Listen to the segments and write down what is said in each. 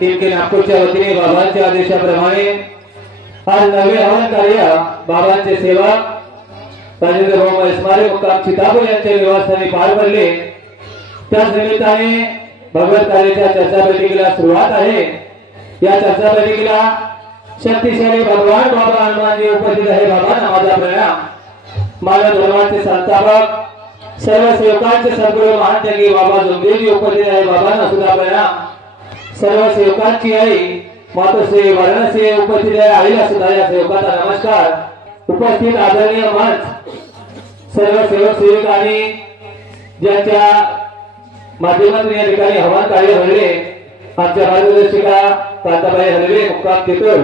टिमके नागपूरच्या वतीने बाबांच्या आदेशाप्रमाणे आज नवे हवन कार्य बाबांचे सेवक राजेंद्र भाऊ स्मारक मुक्काम चितापूर यांच्या निवासस्थानी पार पडले. त्याच निमित्ताने भगवत कार्याच्या चर्चा बैठकीला सुरुवात आहे. या चर्चा बैठकीला शक्तिशाली भगवान बाबा हनुमानजी उपस्थित आहे. बाबा माझा प्रणाम. मानव धर्माचे संस्थापक सर्व सेवकांचे सद्गुरू महान त्यागी बाबा जोंदेजी उपस्थित आहे. बाबांना सुद्धा प्रणाम. सर्व सेवकांची आई मातोश्री वाराणसी उपस्थित आईला सुद्धा या सेवकाचा नमस्कार. उपस्थित आदरणीय मंच सर्व सेवक सेविकांनी ज्यांच्या माध्यमातून या ठिकाणी हवान कार्य घडले आमच्या मार्गदर्शिका कांताबाई हलवे मुक्काम तितूर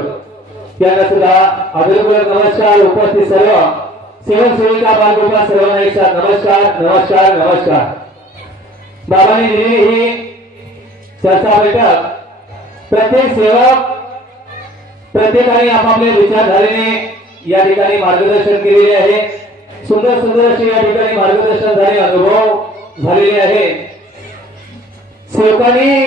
यांना सुद्धा आदरपूर्वक नमस्कार. उपस्थित सर्व सेवक सेविका बालगोपाल सर्वांना एक नमस्कार नमस्कार नमस्कार. बाबांनी दिलेली ही चर्चा बैठक. प्रत्येक सेवक प्रत्येकाने आपापल्या विचारधारेने या ठिकाणी मार्गदर्शन केलेले आहे. सुंदर सुंदर असे या ठिकाणी मार्गदर्शन झाले अनुभव झालेले आहे. सेवकांनी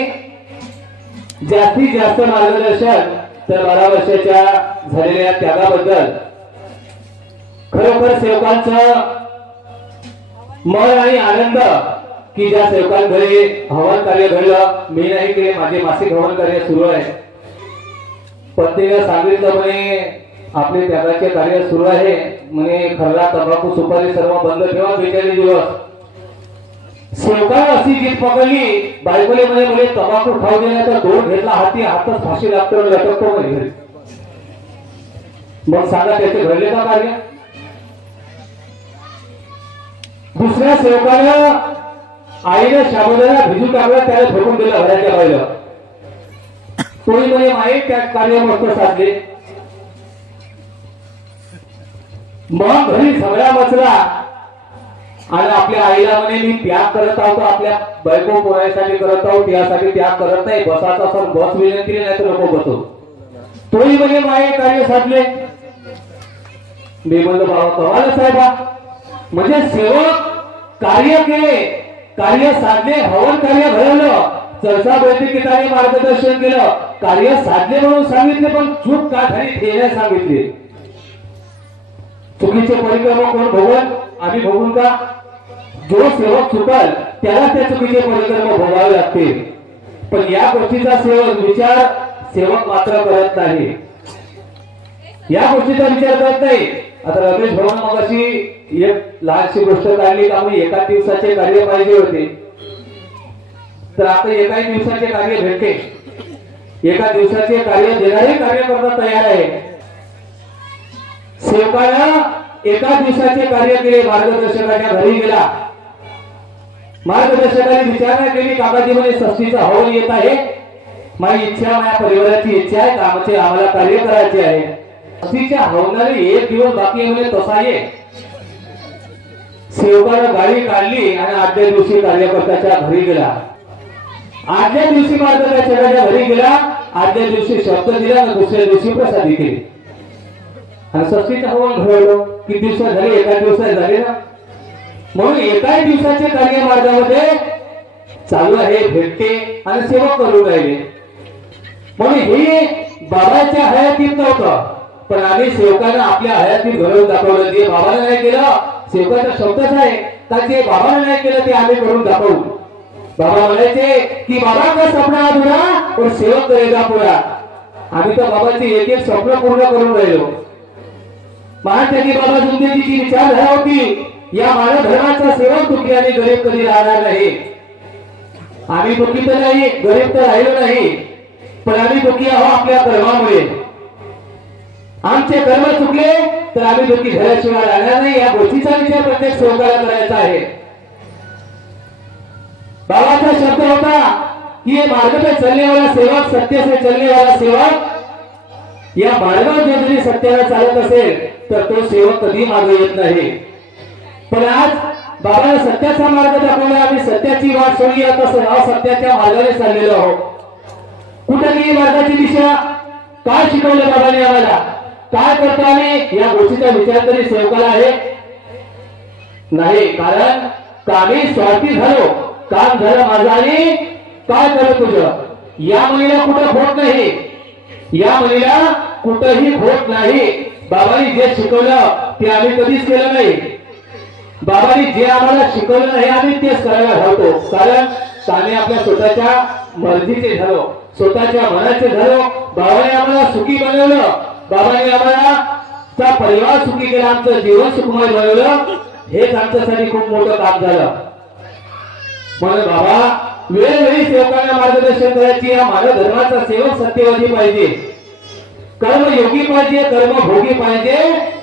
जास्तीत जास्त मार्गदर्शन तर बारा वर्षाच्या झालेल्या त्यागाबद्दल. खरोखर सेवकांचं मन आणि आनंद की ज्या सेवकांकडे हवन कार्य घडलं मी नाही केले माझे मासिक हवन कार्य सुरू आहे. पत्नीला सांगितलं म्हणे आपले त्यागाचे कार्य सुरू आहे. म्हणे खरला तंबाखू सुपारी सर्व बंद ठेवा बेचाळीस दिवस. सेवका अशी जीत पकडली बायकोले म्हणे मुले तंबाखू खाऊ दिला तर दोन घेतला हाती हातच फाशी लागतो लटकतो म्हणे घरी. मग सांगा त्याचे घडले का कार्य? दुसऱ्या सेवकाला आईनं शाबुदाना भिजू टाकला त्याला फेकून दिलं घराच्या बाईला. कोणी म्हणे माई त्या कार्यमस्त साधले. मग घरी सगळा बसला आणि आपल्या आईला म्हणे मी त्याग करत आहोत आपल्या बायको पोरासाठी करत आहोत यासाठी त्याग करत नाही बसाचा सर बस विनंती नाही तर नको बसो. तोही म्हणे माये कार्य साधले. मी म्हणलं बाबा कवाल साहेबा. म्हणजे सेवक कार्य केले कार्य साधले हवन कार्य घडवलं चर्चा बैठकीताने मार्गदर्शन केलं. कार्य साधले म्हणून सांगितले पण चूक का झाली हे सांगितले. चुकीचे परिक्रमा कोण भोगल आम्ही भोगून का? जो सेवक चुकल त्याला त्या चुकीचे परिक्रम भोगावे लागते पण या गोष्टीचा सेवक विचार सेवक मात्र करत नाही. या गोष्टीचा विचार करत नाही. आता रमेश भवन मग अशी एक लहानशी गोष्ट काढली तर आम्ही एका दिवसाचे कार्य पाहिजे होते. तर आता एकाही दिवसाचे कार्य भेटते. एका दिवसाचे कार्य देणारे कार्यकर्ता तयार आहे सेवकानं एका दिवसाचे कार्य केले मार्गदर्शकाच्या घरी गेला. मार्गदर्शकाने विचारणा केली काकाजी म्हणजे सस्तीचा हवन येत आहे. माझी इच्छा माझ्या परिवाराची इच्छा आहे कामाचे आम्हाला कार्य करायचे आहे. षष्टीच्या हवनाला एक दिवस बाकी म्हणजे तसा ये सेवकानं गाडी काढली आणि आदल्या दिवशी कार्यकर्त्याच्या घरी गेला. आदल्या दिवशी मार्गदर्शकाच्या घरी गेला आदल्या दिवशी शब्द दिला आणि दुसऱ्या दिवशी प्रसादी केली. आणि सस्तीचं हवन घडवलं किती दिवसात झाले? एका दिवसात झाले ना? म्हणून एकाही दिवसाचे कार्य मार्गामध्ये चालू आहे भेटते आणि सेवा करू राहिले. म्हणून हे बाबाच्या हयातीत नव्हतं. पण आम्ही सेवकानं आपल्या हयातील घडवून दाखवलं. जे बाबाला नाही केलं सेवकाचा शब्दच आहे. का जे बाबाने नाही केलं ते आम्ही करून दाखवू. बाबा म्हणायचे की बाबा का सपना अधुरा पण सेवक करेगा पुरा. आम्ही तर बाबाची एक एक स्वप्न पूर्ण करून राहिलो. महात्यागी बाबा जी विचारधारा होती या मानव धर्माचा सेवक दुखी आणि गरीब कधी राहणार नाही? आम्ही दुखी तर नाही गरीब तर राहिलो नाही. पण आम्ही दुखी आहोत आपल्या कर्मामुळे आमचे कर्म चुकले तर आम्ही दुःखी झाल्याशिवाय राहणार नाही. या गोष्टीचा विचार प्रत्येक सेवकाला करायचा आहे. बाबाचा शब्द होता की ये मार्ग पे चलने वाला सेवक सत्य से चलने वाला सेवक. या मार्गावर जर जरी सत्याला चालत असेल तर तो सेवक कधी मार्ग येत नाही. पण आज बाबाने सत्याचा मार्ग दाखवला आम्ही सत्याची वाट सोडली आता सत्याच्या मार्गाने चाललेलो आहोत. कुठं गेली मार्गाची दिशा? काय शिकवलं बाबाने आम्हाला? काय करतो आम्ही? या गोष्टीचा विचार तरी सेवकाला आहे. नाही कारण कामी स्वार्थी झालो. काम झालं माझं आणि काय करत तुझं? या मुलीला कुठं होत नाही. या मुलीला कुठंही होत नाही. बाबांनी जे शिकवलं ते आम्ही कधीच केलं नाही. बाबांनी जे आम्हाला शिकवलं नाही आम्ही तेच करायला हवतो कारण आम्ही आपल्या स्वतःच्या मर्जीचे झालो. स्वतःच्या मनाचे झालो. बाबाने आम्हाला सुखी बनवलं. बाबाने आम्हाला परिवार सुखी केला आमचं जीवन सुखमय बनवलं हेच आमच्यासाठी खूप मोठं काम झालं. म्हणून बाबा वेळोवेळी सेवकांना मार्गदर्शन करायची या मानव धर्माचा सेवक सत्यवादी पाहिजे. कर्मयोगी पाहिजे कर्मभोगी पाहिजे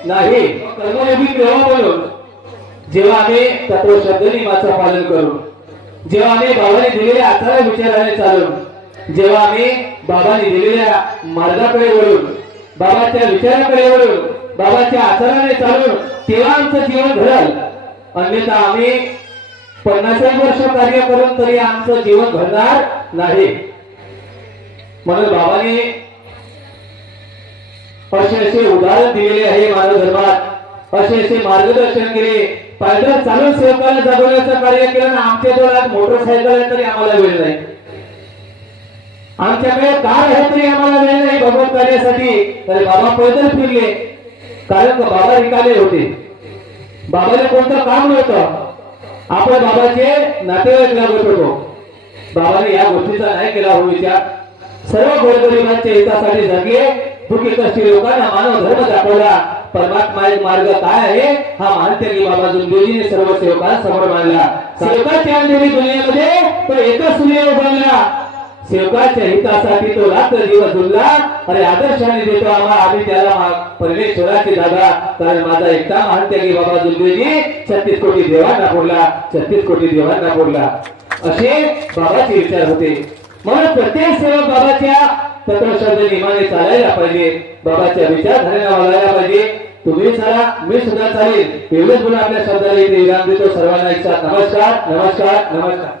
नाही कर्मयोगी केव्हा बनून जेव्हा आम्ही तत्व शब्द नियमाचं पालन करू. जेव्हा आम्ही बाबाने दिलेल्या आचार विचाराने चालू. जेव्हा आम्ही बाबाने दिलेल्या मार्गाकडे वळून बाबाच्या विचाराकडे वळून बाबाच्या आचाराने चालून तेव्हा आमचं जीवन घडल. अन्यथा आम्ही पन्नास वर्ष कार्य करून तरी आमचं जीवन घडणार नाही. म्हणून बाबाने असे असे उदाहरण दिलेले आहे मानव धर्मात. असे असे मार्गदर्शन केले. पायदळ चालून सेवकाला जगवण्याचं कार्य केलं ना आमच्या डोळ्यात मोटरसायकल आहे तरी आम्हाला वेळ नाही. आमच्याकडे काय आहे तरी आम्हाला वेळ नाही भगवत करण्यासाठी. तर बाबा पैदल फिरले. कारण बाबा रिकाले होते. बाबाला कोणतं काम नव्हतं. आपण बाबाचे नातेवाईक लागत होतो. बाबाने या गोष्टीचा नाही केला हो विचार. सर्व गोरगरिबांच्या हितासाठी जगले. दुःखी कष्टी लोकांना मानव धर्म दाखवला. परमात्मा एक मार्ग काय आहे हा महात्यागी बाबा जुंदेजीने सर्व सेवकांसमोर मानला सेवकाच्या दुनियेमध्ये तो एकच सूर्य उभारला सेवकाच्या हितासाठी तो रात्र दिवस उरला अरे आदर्शाने देतो आम्हाला आम्ही त्याला परमेश्वराची दादा कारण माझा एकटा महात्यागी बाबा दुर्गेजी छत्तीस कोटी देवांना बोलला छत्तीस कोटी देवांना बोलला असे बाबाचे विचार होते. म्हणून प्रत्येक सेवक बाबाच्या तत्वशब्द निमाने चालायला पाहिजे. बाबाच्या विचारधारेला वागायला पाहिजे. तुम्ही चला मी सुद्धा चालेल. एवढंच म्हणून आपल्या शब्दाला इथे विराम देतो. सर्वांना इच्छा नमस्कार नमस्कार नमस्कार.